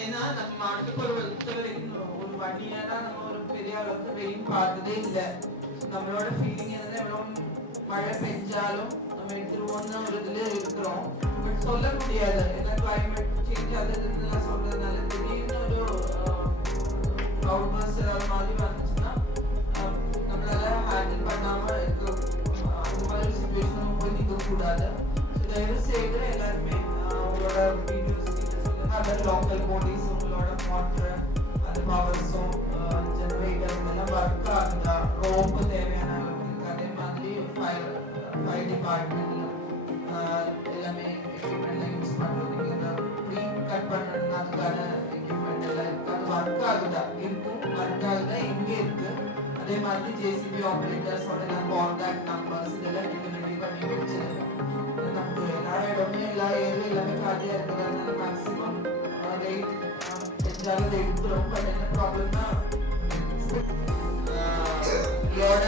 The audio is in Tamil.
ஏன்னா நம்ம மாட்டுக்கு ஒரு வெளுத்த வரைக்கும் ஒரு 1 இயரா நம்ம ஒரு பெரிய அளவுக்கு வெயில் பார்த்ததே இல்லை. நம்மளோட ஃபீலிங் என்னன்னா எவ்வளவு மழை பெஞ்சாலும் நம்ம எடுத்துருவோம்னு ஒரு இதுல இருக்கிறோம். பட் சொல்ல முடியாது, ஏன்னா கிளைமேட் சேஞ்ச் அது இதுன்னு சொல்றதுனால திடீர்னு ஒரு கிளவுட் பர்ஸ்ட் அது மாதிரி வந்துச்சுன்னா நம்மளால ஹேண்டில் பண்ணாம இருக்க அந்த மாதிரி சுச்சுவேஷன் போய் நிற்க கூடாது. தயவு செய்து எல்லாருமே உங்களோட வீடியோஸ் அதர் லோக்கல் பாடிஸ் உங்களோட மோட்டர் அந்த பவர்ஸும் ஜெனரேட்டர் இதெல்லாம் ஒர்க் ஆகுதா, ரோப்பு தேவையான அளவுக்கு, அதே மாதிரி ஃபயர் டிபார்ட்மெண்ட்ல எல்லாமே எக்யூப்மெண்ட்லாம் யூஸ் பண்ணுறதுக்கு இந்த ட்ரீ கட் பண்ணுறதுக்கு அதுக்கான எக்யூப்மெண்ட் எல்லாம் இருக்குது. அது ஒர்க் ஆகுதா இருக்கும், ஒர்க் ஆகுதா எங்கே இருக்கு, அதே மாதிரி ஜேசிபி ஆப்ரேட்டர்ஸோட எல்லாம் கான்டாக்ட் நம்பர்ஸ் இதெல்லாம் நீங்கள் ரெடி பண்ணி வச்சுருங்க. நமக்கு எல்லா இடமே எல்லா ஏரியா எல்லாமே காலியாக இருக்கிறதுனால மேக்ஸிமம் ரேட் பெஞ்சாலும் எடுத்துரும். பட் என்ன ப்ராப்ளம்னா இதோட